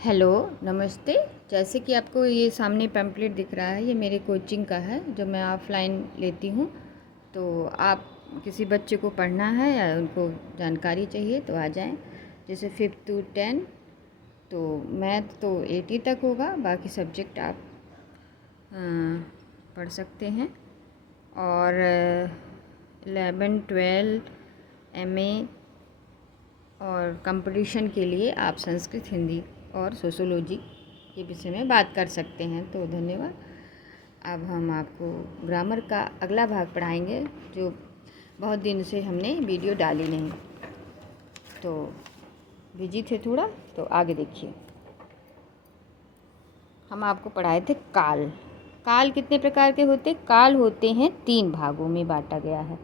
Hello, नमस्ते। जैसे कि आपको ये सामने पैम्पलेट दिख रहा है, ये मेरे कोचिंग का है जो मैं ऑफ़लाइन लेती हूँ। तो आप किसी बच्चे को पढ़ना है या उनको जानकारी चाहिए तो आ जाएं। जैसे 5th to 10, तो मैथ तो 80 तक होगा, बाकी सब्जेक्ट आप पढ़ सकते हैं। और 11, 12 MA और कंपटीशन के लिए आप संस्कृत, हिंदी और सोशियोलॉजी के विषय में बात कर सकते हैं। तो धन्यवाद। अब हम आपको ग्रामर का अगला भाग पढ़ाएंगे, जो बहुत दिन से हमने वीडियो डाली नहीं, तो बिजी थे थोड़ा, तो आगे देखिए। हम आपको पढ़ाए थे काल। काल कितने प्रकार के होते? काल होते हैं 3 भागों में बांटा गया है।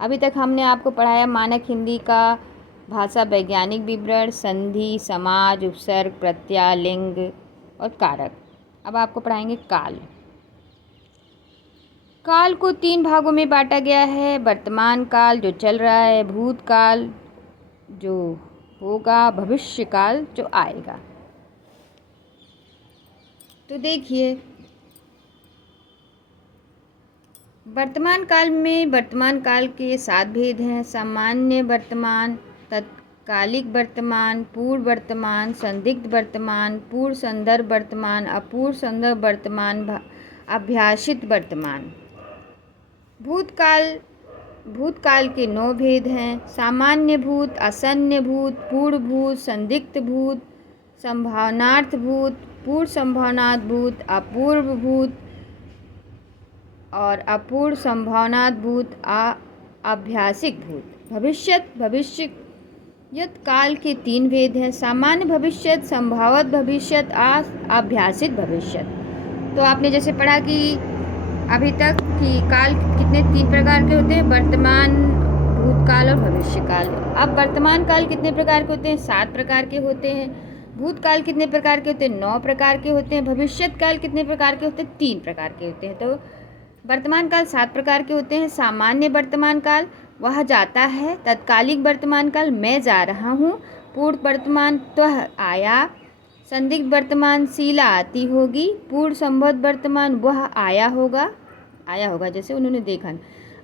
अभी तक हमने आपको पढ़ाया मानक हिंदी का भाषा वैज्ञानिक विवरण, संधि, समाज, उपसर्ग, प्रत्यय, लिंग और कारक। अब आपको पढ़ाएंगे काल। काल को 3 भागों में बांटा गया है। वर्तमान काल जो चल रहा है, भूतकाल जो होगा, भविष्य काल जो आएगा। तो देखिए, वर्तमान काल में वर्तमान काल के 7 भेद हैं। सामान्य वर्तमान, तत्कालिक वर्तमान, पूर्व वर्तमान, संदिग्ध वर्तमान, पूर्व संदर्भ वर्तमान, अपूर्व संदर्भ वर्तमान, अभ्यासित वर्तमान। भूतकाल के 9 भेद हैं। सामान्य भूत, आसन्न भूत, पूर्व भूत, संदिग्ध भूत, संभावनार्थ भूत, पूर्व संभावनार्थ भूत, अपूर्व भूत और अपूर्व संभावनार्थ भूत, अभ्यासिक भूत। भविष्यत काल के 3 भेद हैं। सामान्य भविष्यत, संभावित भविष्यत, अभ्यासित भविष्यत। तो आपने जैसे पढ़ा कि अभी तक कि काल कितने 3 प्रकार के होते हैं, वर्तमान, भूतकाल और भविष्यकाल। अब वर्तमान काल कितने प्रकार के होते हैं? 7 प्रकार के होते हैं। भूतकाल कितने प्रकार के होते हैं? 9 प्रकार के होते हैं। भविष्यत काल कितने प्रकार के होते हैं? 3 प्रकार के होते हैं। तो वर्तमान काल 7 प्रकार के होते हैं। सामान्य वर्तमान काल, वह जाता है। तत्कालिक वर्तमान काल, मैं जा रहा हूँ। पूर्व वर्तमान, त्वः आया। संदिग्ध वर्तमान, शीला आती होगी। पूर्व संभव वर्तमान, वह आया होगा जैसे उन्होंने देखा।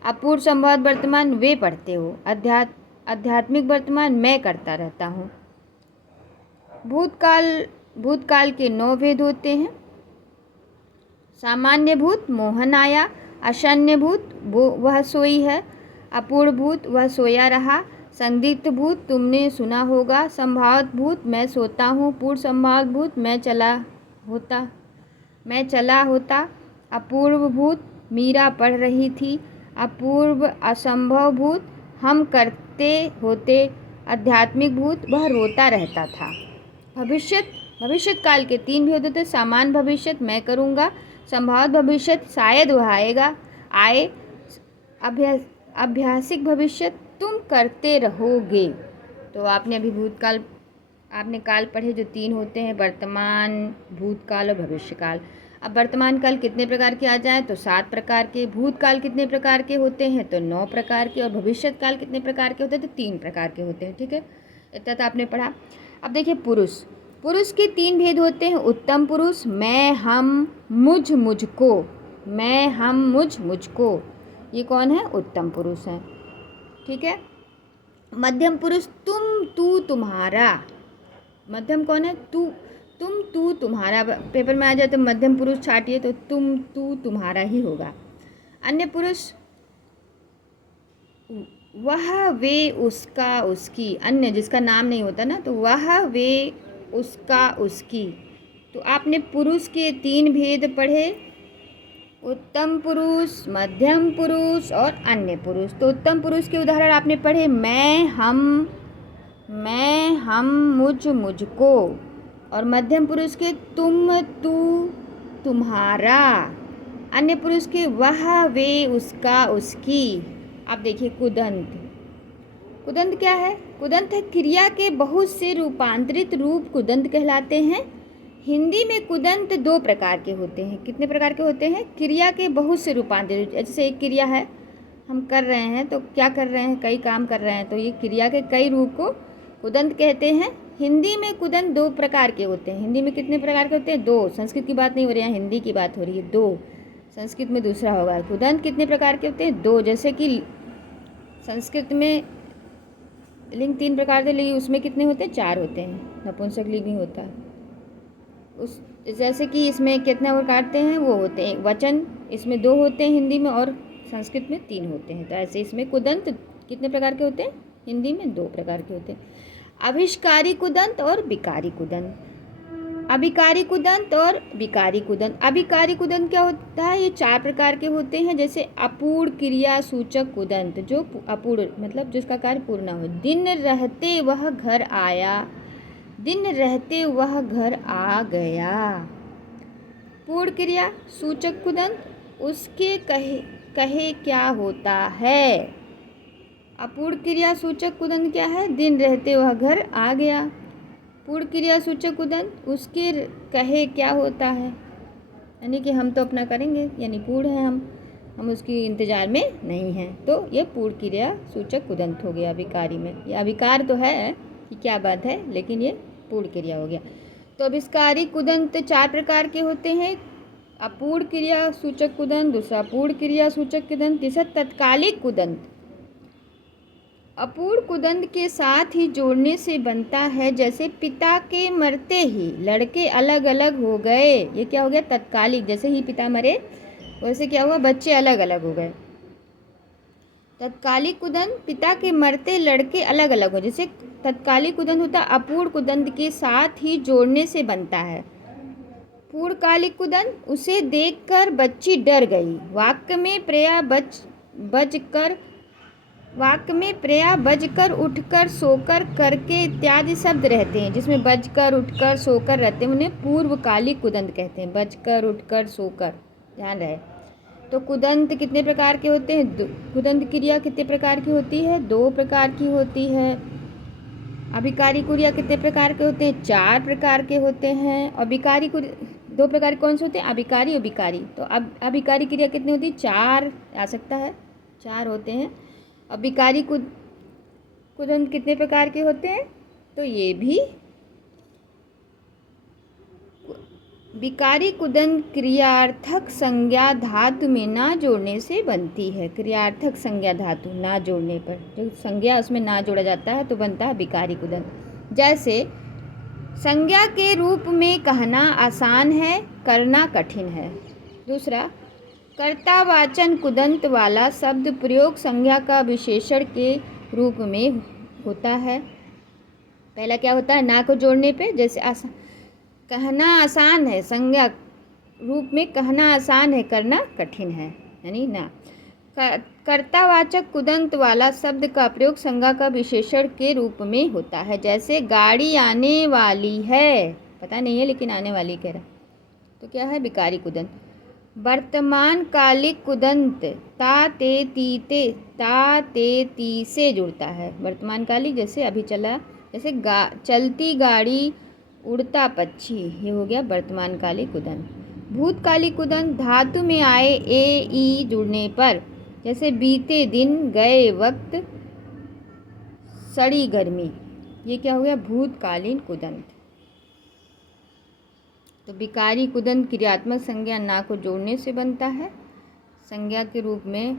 अपूर्व संभव वर्तमान, वे पढ़ते हो। आध्यात्मिक वर्तमान, मैं करता रहता हूँ। भूतकाल के 9 भेद होते हैं। सामान्य भूत, मोहन आया। आसन्न भूत, वह सोई है। अपूर्व भूत, वह सोया रहा। संदिग्ध भूत, तुमने सुना होगा। संभावित भूत, मैं सोता हूँ। पूर्व संभावित भूत, मैं चला होता। अपूर्व भूत, मीरा पढ़ रही थी। अपूर्व असंभव भूत, हम करते होते। आध्यात्मिक भूत, वह रोता रहता था। भविष्यत काल के 3 भेद होते हैं। सामान्य भविष्यत, मैं करूँगा। संभावित भविष्यत, शायद वह आए। अभ्यासिक भविष्यत, तुम करते रहोगे। तो आपने अभी आपने काल पढ़े जो 3 होते हैं, वर्तमान, भूतकाल और भविष्यकाल। अब वर्तमान काल कितने प्रकार के आ जाए तो 7 प्रकार के। भूतकाल कितने प्रकार के होते हैं तो 9 प्रकार के। और भविष्यत काल कितने प्रकार के होते हैं तो 3 प्रकार के होते हैं। ठीक है, इतना तो आपने पढ़ा। अब देखिए पुरुष के 3 भेद होते हैं। उत्तम पुरुष, मैं, हम, मुझको। मैं, हम, मुझको, ये कौन है? उत्तम पुरुष है। ठीक है। मध्यम पुरुष, तुम, तू, तुम्हारा। मध्यम कौन है? तुम, तू, तुम्हारा। पेपर में आ जाए तो मध्यम पुरुष छाटिए तो तुम, तू, तुम्हारा ही होगा। अन्य पुरुष, वह, वे, उसका, उसकी। अन्य जिसका नाम नहीं होता ना, तो वह, वे, उसका, उसकी। तो आपने पुरुष के 3 भेद पढ़े, उत्तम पुरुष, मध्यम पुरुष और अन्य पुरुष। तो उत्तम पुरुष के उदाहरण आपने पढ़े, मैं, हम, मुझको। और मध्यम पुरुष के तुम, तू, तुम्हारा। अन्य पुरुष के वह, वे, उसका, उसकी। अब देखिए कुदंत क्या है? कुदंत है क्रिया के बहुत से रूपांतरित रूप कुदंत कहलाते हैं। हिंदी में कुदंत 2 प्रकार के होते हैं। कितने प्रकार के होते हैं? क्रिया के बहुत से रूपांतरित। जैसे एक क्रिया है, हम कर रहे हैं तो क्या कर रहे हैं? कई काम कर रहे हैं, तो ये क्रिया के कई रूप को कुदंत कहते हैं। हिंदी में कुदंत 2 प्रकार के होते हैं। हिंदी में कितने प्रकार के होते हैं? 2। संस्कृत की बात नहीं हो रही है, हिंदी की बात हो रही है। 2, संस्कृत में दूसरा होगा। कुदंत कितने प्रकार के होते हैं? 2। जैसे कि संस्कृत में लिंग 3 प्रकार के, लेकिन उसमें कितने होते हैं? 4 होते हैं। नपुंसक लिंग भी होता है उस, जैसे कि इसमें कितने प्रकार हैं? वो होते हैं वचन, इसमें 2 होते हैं हिंदी में, और संस्कृत में 3 होते हैं। तो ऐसे इसमें कुदंत कितने प्रकार के होते हैं? हिंदी में 2 प्रकार के होते हैं। अभिष्कारी कुदंत और विकारी कुदंत। अभिकारी कुदंत और विकारी कुदंत। अभिकारी कुदंत क्या होता है? ये 4 प्रकार के होते हैं। जैसे अपूर्ण क्रिया सूचक कुदंत, जो अपूर्ण मतलब जिसका कार्य पूर्ण ना हो। दिन रहते वह घर आया, दिन रहते वह घर आ गया। पूर्ण क्रिया सूचक कुदंत, उसके कहे क्या होता है। अपूर्ण क्रिया सूचक कुदंत क्या है? दिन रहते वह घर आ गया। पूर्ण क्रिया सूचक कुदंत, उसके कहे क्या होता है, यानी कि हम तो अपना करेंगे, यानी पूर्ण है, हम उसकी इंतजार में नहीं हैं। तो ये पूर्ण क्रिया सूचक कुदंत हो गया अभिकारी में। ये अभिकार तो है कि क्या बात है, लेकिन ये पूर्ण क्रिया हो गया। तो अभिष्कारी कुदंत 4 प्रकार के होते हैं। अपूर्ण क्रिया सूचक कुदंत, दूसरा पूर्ण क्रिया सूचक कुदंत, तीसरा तत्कालिक कुदंत। अपूर्ण कुदंत के साथ ही जोड़ने से बनता है, जैसे पिता के मरते ही लड़के अलग अलग हो गए। ये क्या हो गया? तत्कालिक। जैसे ही पिता मरे वैसे क्या हुआ? बच्चे अलग अलग हो गए। तत्कालिक कुदंत, पिता के मरते लड़के अलग अलग हो। जैसे तत्कालिक कुदंत होता है अपूर्ण कुदंत के साथ ही जोड़ने से बनता है। पूर्णकालिक कुदंत, उसे देखकर बच्ची डर गई। वाक्य में प्रया बजकर उठकर सोकर करके इत्यादि शब्द रहते हैं। जिसमें बजकर उठकर सोकर रहते हैं, उन्हें पूर्वकालिक कुदंत कहते हैं। बजकर उठकर सोकर, ध्यान रहे। तो कुदंत कितने प्रकार के होते हैं? कुदंत क्रिया कितने प्रकार की होती है? 2 प्रकार की होती है। अभिकारी क्रिया कितने प्रकार के होते हैं? 4 प्रकार के होते हैं। और विकारी 2 प्रकार कौन से होते हैं? अभिकारी और विकारी। तो अब अभिकारी क्रिया कितनी होती है? 4 आ सकता है, 4 होते हैं। अब विकारी कुदंत कितने प्रकार के होते हैं? तो ये भी विकारी कुदंत क्रियार्थक संज्ञा धातु में ना जोड़ने से बनती है। क्रियार्थक संज्ञा धातु ना जोड़ने पर, जो संज्ञा उसमें ना जोड़ा जाता है तो बनता है विकारी कुदंत। जैसे संज्ञा के रूप में कहना आसान है, करना कठिन है। दूसरा, कर्तावाचन कुदंत वाला शब्द प्रयोग संज्ञा का विशेषण के रूप में होता है। पहला क्या होता है? ना को जोड़ने पे, जैसे कहना आसान है, संज्ञा रूप में कहना आसान है, करना कठिन है, यानी ना। कर्तावाचक कुदंत वाला शब्द का प्रयोग संज्ञा का विशेषण के रूप में होता है। जैसे गाड़ी आने वाली है, पता नहीं है लेकिन आने वाली कह रहा, तो क्या है? विकारी कुदंत। वर्तमान कालिक कुदंत ता ते ती से जुड़ता है। वर्तमान कालिक जैसे अभी चला, जैसे चलती गाड़ी, उड़ता पक्षी, ये हो गया वर्तमान कालिक कुदंत। भूतकालिक कुदंत धातु में आए ए ई जुड़ने पर, जैसे बीते दिन, गए वक्त, सड़ी गर्मी, ये क्या हो गया? भूतकालीन कुदंत। तो विकारी कुदंत क्रियात्मक संज्ञा ना को जोड़ने से बनता है। संज्ञा के रूप में,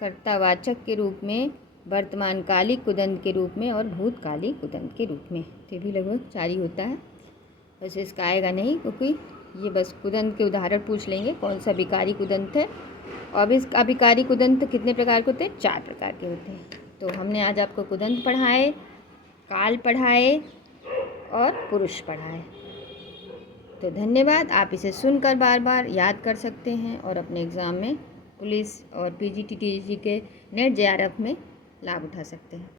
कर्तावाचक के रूप में, वर्तमानकालिक कुदंत के रूप में और भूतकालिक कुदंत के रूप में। तो भी लगभग 4 ही होता है, वैसे इसका आएगा नहीं, क्योंकि ये बस कुदंत के उदाहरण पूछ लेंगे कौन सा विकारी कुदंत है। और इस अभिकारी कुदंत कितने प्रकार के होते हैं? 4 प्रकार के होते हैं। तो हमने आज आपको कुदंत पढ़ाए, काल पढ़ाए और पुरुष पढ़ाए। तो धन्यवाद। आप इसे सुनकर बार बार याद कर सकते हैं और अपने एग्ज़ाम में पुलिस और PGT TGT के नेट JRF में लाभ उठा सकते हैं।